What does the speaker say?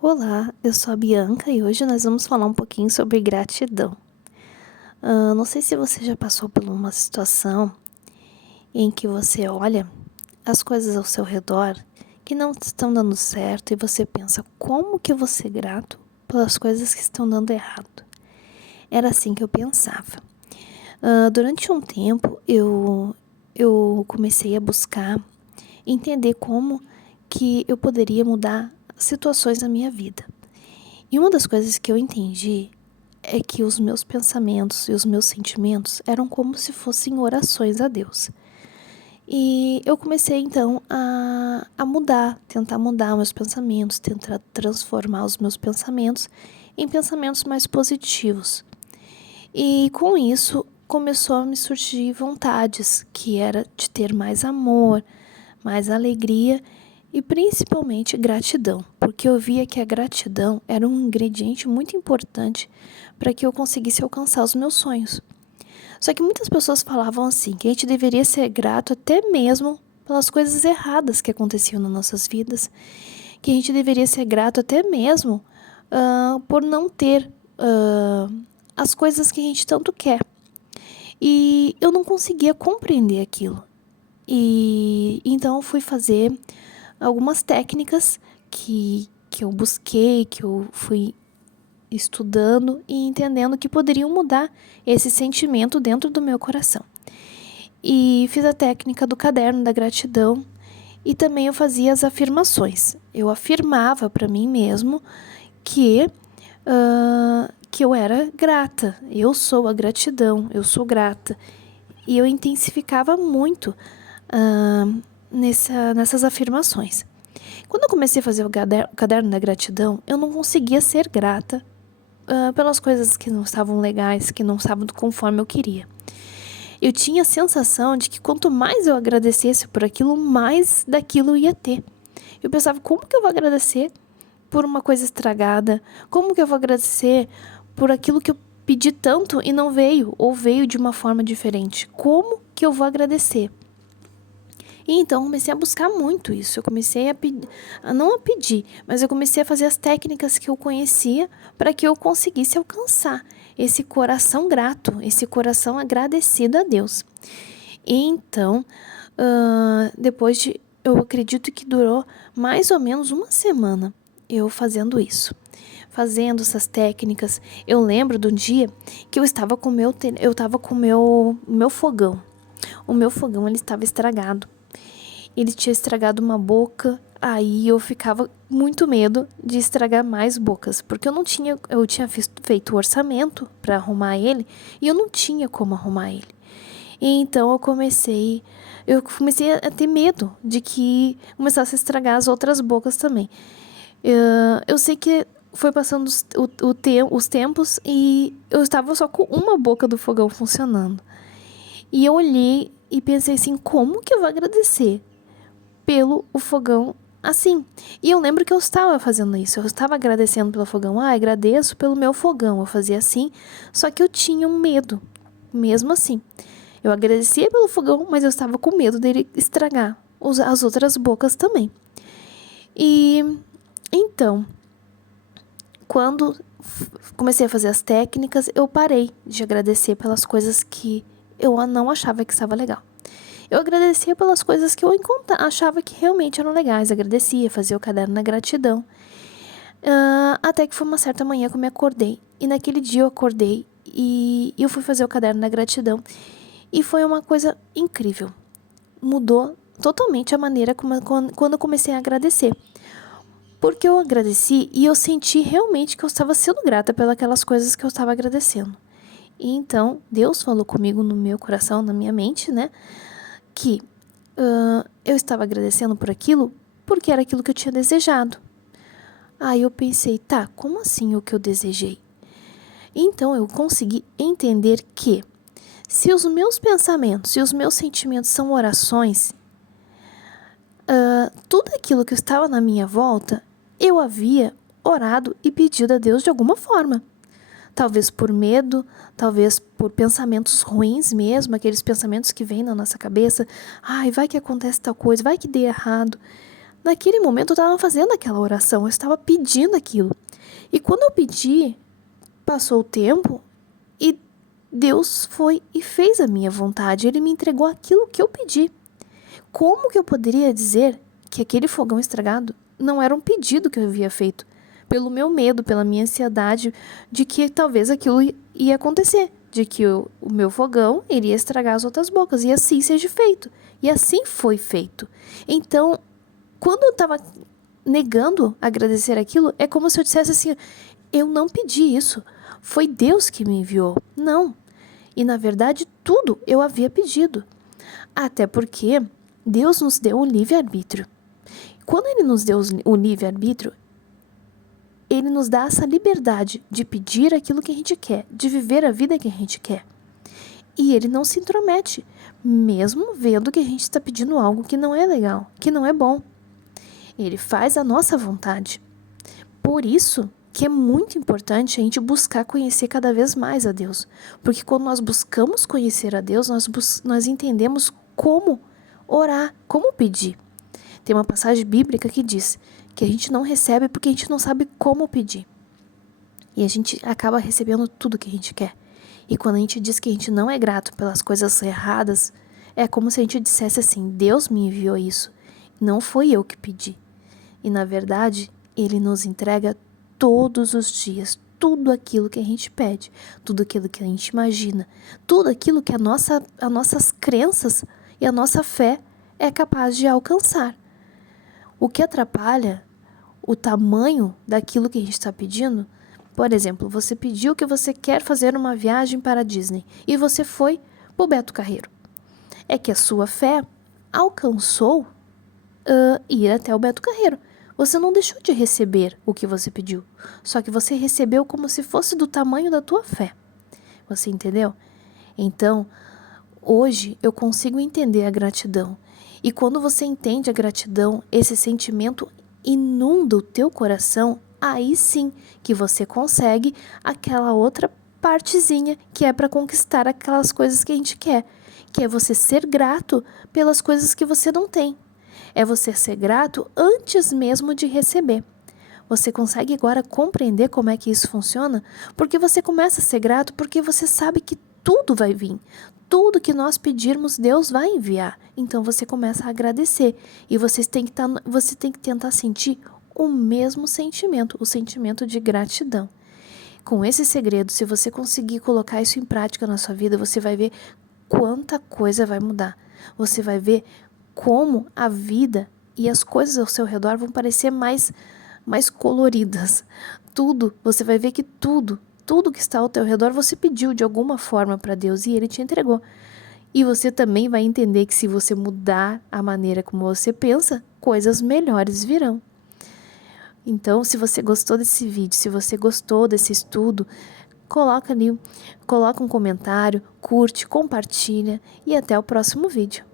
Olá, eu sou a Bianca e hoje nós vamos falar um pouquinho sobre gratidão. Não sei se você já passou por uma situação em que você olha as coisas ao seu redor que não estão dando certo e você pensa como que eu vou ser grato pelas coisas que estão dando errado. Era assim que eu pensava. Durante um tempo eu comecei a buscar entender como que eu poderia mudar situações na minha vida. E uma das coisas que eu entendi é que os meus pensamentos e os meus sentimentos eram como se fossem orações a Deus. E eu comecei então a mudar, tentar mudar meus pensamentos, tentar transformar os meus pensamentos em pensamentos mais positivos. E com isso começou a me surgir vontades, que era de ter mais amor, mais alegria e principalmente gratidão, porque eu via que a gratidão era um ingrediente muito importante para que eu conseguisse alcançar os meus sonhos. Só que muitas pessoas falavam assim, que a gente deveria ser grato até mesmo pelas coisas erradas que aconteciam nas nossas vidas, que a gente deveria ser grato até mesmo por não ter as coisas que a gente tanto quer. E eu não conseguia compreender aquilo. E então eu fui fazer algumas técnicas que eu busquei, que eu fui estudando e entendendo que poderiam mudar esse sentimento dentro do meu coração. E fiz a técnica do caderno da gratidão e também eu fazia as afirmações. Eu afirmava para mim mesmo que eu era grata, eu sou a gratidão, eu sou grata. E eu intensificava muito nessas afirmações. Quando eu comecei a fazer o caderno da gratidão, eu não conseguia ser grata pelas coisas que não estavam legais, que não estavam conforme eu queria. Eu tinha a sensação de que quanto mais eu agradecesse por aquilo, mais daquilo eu ia ter. Eu pensava, como que eu vou agradecer por uma coisa estragada? Como que eu vou agradecer por aquilo que eu pedi tanto e não veio, ou veio de uma forma diferente? Como que eu vou agradecer? E então comecei a buscar muito isso. Eu comecei não a pedir, mas eu comecei a fazer as técnicas que eu conhecia para que eu conseguisse alcançar esse coração grato, esse coração agradecido a Deus. E então, eu acredito que durou mais ou menos uma semana eu fazendo isso. Fazendo essas técnicas. Eu lembro de um dia que eu estava com o meu fogão. O meu fogão ele estava estragado. Ele tinha estragado uma boca, aí eu ficava muito medo de estragar mais bocas, porque eu tinha feito o orçamento para arrumar ele e eu não tinha como arrumar ele. E então eu comecei a ter medo de que começasse a estragar as outras bocas também. Eu sei que foi passando os tempos e eu estava só com uma boca do fogão funcionando. E eu olhei e pensei assim, como que eu vou agradecer pelo o fogão assim? E eu lembro que eu estava fazendo isso, eu estava agradecendo pelo fogão. Agradeço pelo meu fogão, eu fazia assim, só que eu tinha um medo, mesmo assim. Eu agradecia pelo fogão, mas eu estava com medo dele estragar as outras bocas também. E então, quando comecei a fazer as técnicas, eu parei de agradecer pelas coisas que eu não achava que estava legal. Eu agradecia pelas coisas que eu achava que realmente eram legais. Agradecia, fazia o caderno da gratidão. Até que foi uma certa manhã que eu me acordei. E naquele dia eu acordei e eu fui fazer o caderno da gratidão. E foi uma coisa incrível. Mudou totalmente a maneira quando eu comecei a agradecer. Porque eu agradeci e eu senti realmente que eu estava sendo grata pelas coisas que eu estava agradecendo. E então, Deus falou comigo no meu coração, na minha mente, né? Que eu estava agradecendo por aquilo porque era aquilo que eu tinha desejado. Aí eu pensei, tá, como assim o que eu desejei? Então eu consegui entender que se os meus pensamentos e os meus sentimentos são orações, tudo aquilo que estava na minha volta, eu havia orado e pedido a Deus de alguma forma. Talvez por medo, talvez por pensamentos ruins mesmo, aqueles pensamentos que vêm na nossa cabeça. Ai, vai que acontece tal coisa, vai que dê errado. naquele momento eu estava fazendo aquela oração, eu estava pedindo aquilo. E quando eu pedi, passou o tempo e Deus foi e fez a minha vontade. Ele me entregou aquilo que eu pedi. Como que eu poderia dizer que aquele fogão estragado não era um pedido que eu havia feito? Pelo meu medo, pela minha ansiedade de que talvez aquilo ia acontecer, de que o meu fogão iria estragar as outras bocas, e assim seja feito. E assim foi feito. Então, quando eu estava negando agradecer aquilo, é como se eu dissesse assim, eu não pedi isso, foi Deus que me enviou. Não. E na verdade, tudo eu havia pedido. Até porque Deus nos deu o livre-arbítrio. Quando Ele nos deu o livre-arbítrio, Ele nos dá essa liberdade de pedir aquilo que a gente quer, de viver a vida que a gente quer. E Ele não se intromete, mesmo vendo que a gente está pedindo algo que não é legal, que não é bom. Ele faz a nossa vontade. Por isso que é muito importante a gente buscar conhecer cada vez mais a Deus. Porque quando nós buscamos conhecer a Deus, nós entendemos como orar, como pedir. Tem uma passagem bíblica que diz que a gente não recebe porque a gente não sabe como pedir. E a gente acaba recebendo tudo que a gente quer. E quando a gente diz que a gente não é grato pelas coisas erradas, é como se a gente dissesse assim, Deus me enviou isso, não foi eu que pedi. E na verdade, Ele nos entrega todos os dias tudo aquilo que a gente pede, tudo aquilo que a gente imagina, tudo aquilo que as nossas crenças e a nossa fé é capaz de alcançar. O que atrapalha o tamanho daquilo que a gente está pedindo, por exemplo, você pediu que você quer fazer uma viagem para a Disney e você foi para o Beto Carreiro. É que a sua fé alcançou ir até o Beto Carreiro. Você não deixou de receber o que você pediu, só que você recebeu como se fosse do tamanho da tua fé. Você entendeu? Então, hoje eu consigo entender a gratidão. E quando você entende a gratidão, esse sentimento inunda o teu coração, aí sim que você consegue aquela outra partezinha que é para conquistar aquelas coisas que a gente quer, que é você ser grato pelas coisas que você não tem. É você ser grato antes mesmo de receber. Você consegue agora compreender como é que isso funciona? Porque você começa a ser grato porque você sabe que tudo vai vir. Tudo que nós pedirmos, Deus vai enviar. Então você começa a agradecer. E você tem que tentar sentir o mesmo sentimento, o sentimento de gratidão. Com esse segredo, se você conseguir colocar isso em prática na sua vida, você vai ver quanta coisa vai mudar. Você vai ver como a vida e as coisas ao seu redor vão parecer mais coloridas. Tudo, você vai ver que tudo que está ao teu redor você pediu de alguma forma para Deus e Ele te entregou. E você também vai entender que se você mudar a maneira como você pensa, coisas melhores virão. Então, se você gostou desse vídeo, se você gostou desse estudo, coloca um comentário, curte, compartilha e até o próximo vídeo.